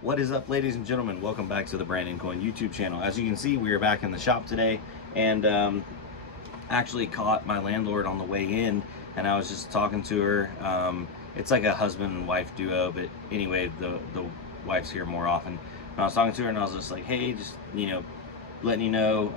What is up, ladies and gentlemen? Welcome back to the Brandon Coin YouTube channel. As you can see, we are back in the shop today, and actually caught my landlord on the way in, and I was just talking to her. It's like a husband and wife duo, but anyway, the wife's here more often. And I was talking to her, and I was just like, hey, just letting you know,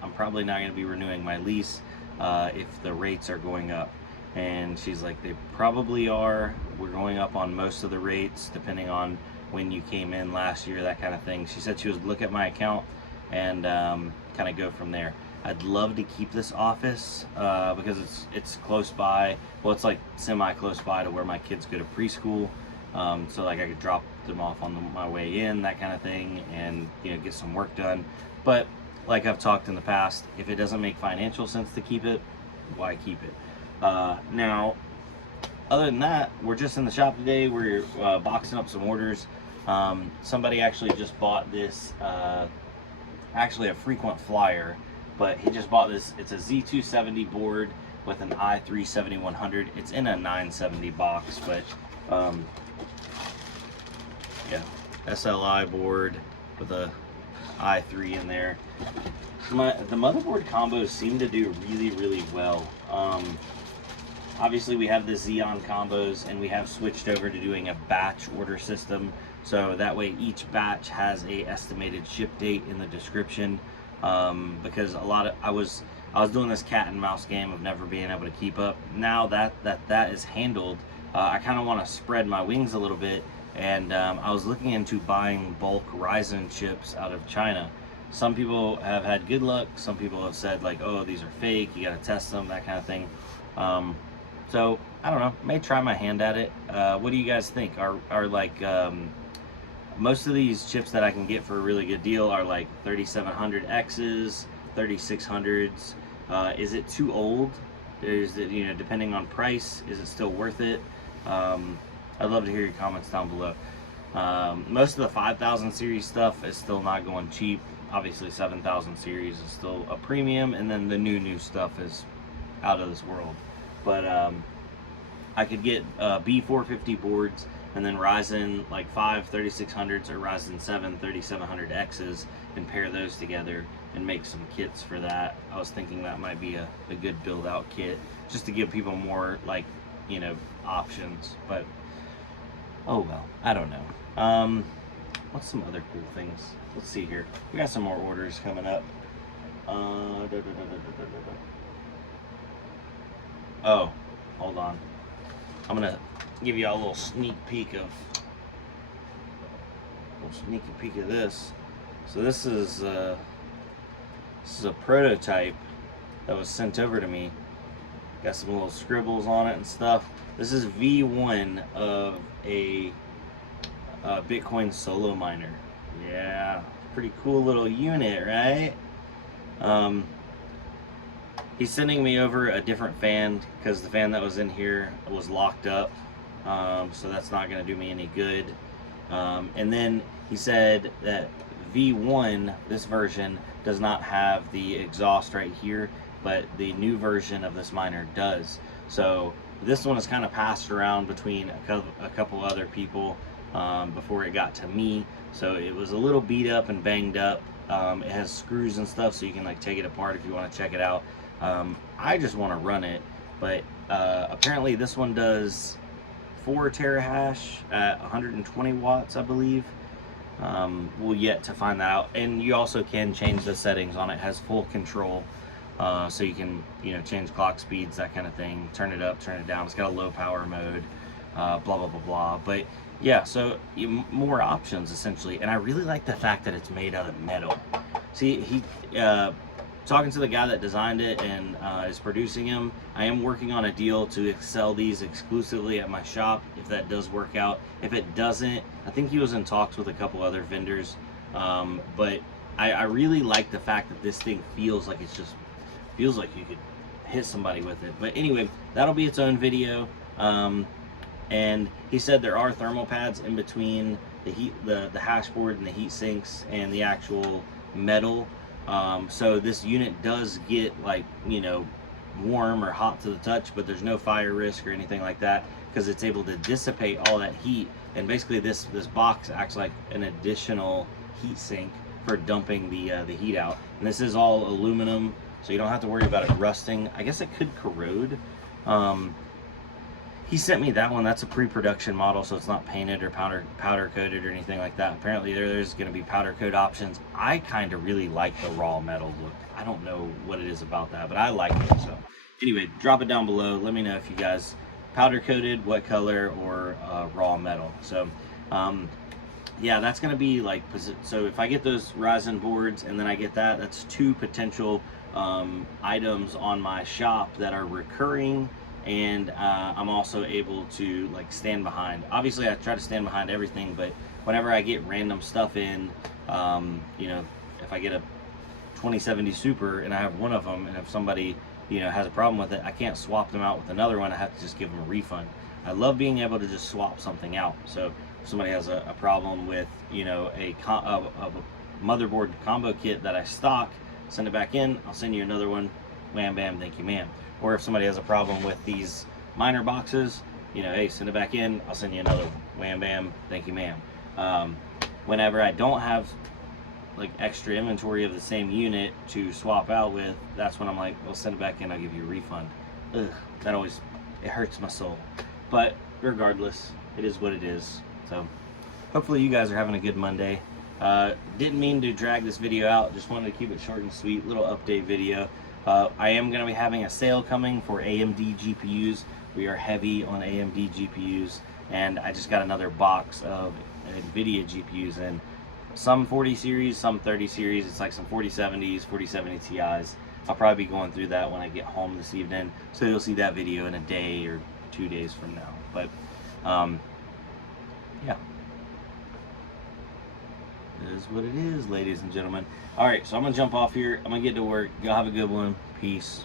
I'm probably not going to be renewing my lease if the rates are going up. And she's like, they probably are. We're going up on most of the rates depending on when you came in last year, that kind of thing. She said she would look at my account and kind of go from there. I'd love to keep this office because it's close by. Well, it's like semi close by to where my kids go to preschool. So like I could drop them off on my way in, that kind of thing, and get some work done. But like I've talked in the past, if it doesn't make financial sense to keep it, why keep it? Now, other than that, we're just in the shop today. We're boxing up some orders. Somebody actually just bought this, actually a frequent flyer, but he just bought this. It's a Z270 board with an i3-7100. It's in a 970 box, but yeah, SLI board with a i3 in there. The motherboard combos seem to do really well. Obviously we have the Xeon combos, and we have switched over to doing a batch order system, so that way each batch has a estimated ship date in the description, because I was doing this cat and mouse game of never being able to keep up. Now that is handled, I kind of want to spread my wings a little bit, and I was looking into buying bulk Ryzen chips out of China. Some people have had good luck, some people have said like, oh, these are fake, you got to test them, that kind of thing. So I don't know, may try my hand at it. What do you guys think? Are like most of these chips that I can get for a really good deal are like 3700Xs, 3600s. Is it too old? Is it, depending on price, is it still worth it? I'd love to hear your comments down below. Most of the 5000 series stuff is still not going cheap. Obviously 7000 series is still a premium, and then the new stuff is out of this world. But I could get B450 boards, and then Ryzen like 5 3600s or Ryzen 7 3700Xs, and pair those together and make some kits for that. I was thinking that might be a good build out kit, just to give people more like options. But oh well, I don't know. What's some other cool things? Let's see here. We got some more orders coming up. Oh, hold on. I'm gonna give you all a little sneak peek of this. So this is a prototype that was sent over to me. Got some little scribbles on it and stuff. This is V1 of a Bitcoin solo miner. Yeah, pretty cool little unit, right? He's sending me over a different fan because the fan that was in here was locked up, so that's not going to do me any good. And then he said that V1, this version, does not have the exhaust right here, but the new version of this miner does. So this one is kind of passed around between a couple other people before it got to me. So it was a little beat up and banged up. It has screws and stuff, so you can like take it apart if you want to check it out. I just want to run it, but apparently this one does 4 terahash at 120 watts, I believe. We'll yet to find that out. And you also can change the settings on it. It has full control, so you can change clock speeds, that kind of thing, turn it up, turn it down. It's got a low power mode, blah blah blah blah. But yeah, so more options essentially. And I really like the fact that it's made out of metal. See, he talking to the guy that designed it and is producing them, I am working on a deal to sell these exclusively at my shop if that does work out. If it doesn't, I think he was in talks with a couple other vendors, but I really like the fact that this thing feels like feels like you could hit somebody with it. But anyway, that'll be its own video. And he said there are thermal pads in between the hash board and the heat sinks and the actual metal. So this unit does get like warm or hot to the touch, but there's no fire risk or anything like that because it's able to dissipate all that heat and basically this box acts like an additional heat sink for dumping the heat out. And this is all aluminum, so you don't have to worry about it rusting. I guess it could corrode. He sent me that one. That's a pre-production model, so it's not painted or powder coated or anything like that. Apparently there's going to be powder coat options. I kind of really like the raw metal look. I don't know what it is about that, but I like it. So anyway, drop it down below. Let me know if you guys powder coated, what color, or raw metal. So yeah, that's going to be like, so if I get those Ryzen boards and then I get that, that's 2 potential items on my shop that are recurring, and I'm also able to like stand behind. Obviously I try to stand behind everything, but whenever I get random stuff in, you know, if I get a 2070 Super and I have one of them, and if somebody, you know, has a problem with it, I can't swap them out with another one. I have to just give them a refund. I love being able to just swap something out. So if somebody has a problem with, you know, a motherboard combo kit that I stock, send it back in, I'll send you another one. Wham bam, thank you ma'am. Or if somebody has a problem with these miner boxes, you know, hey, send it back in, I'll send you another one. Wham bam, thank you ma'am. Whenever I don't have like extra inventory of the same unit to swap out with, that's when I'm like, well, send it back in, I'll give you a refund. Ugh, that always, it hurts my soul. But regardless, it is what it is. So hopefully you guys are having a good Monday. Didn't mean to drag this video out, just wanted to keep it short and sweet, little update video. I am going to be having a sale coming for AMD GPUs. We are heavy on AMD GPUs, and I just got another box of NVIDIA GPUs, and some 40 series, some 30 series. It's like some 4070s, 4070 Ti's. I'll probably be going through that when I get home this evening, so you'll see that video in a day or 2 days from now. But yeah, it is what it is, ladies and gentlemen. All right, so I'm gonna jump off here. I'm gonna get to work. Y'all have a good one. Peace.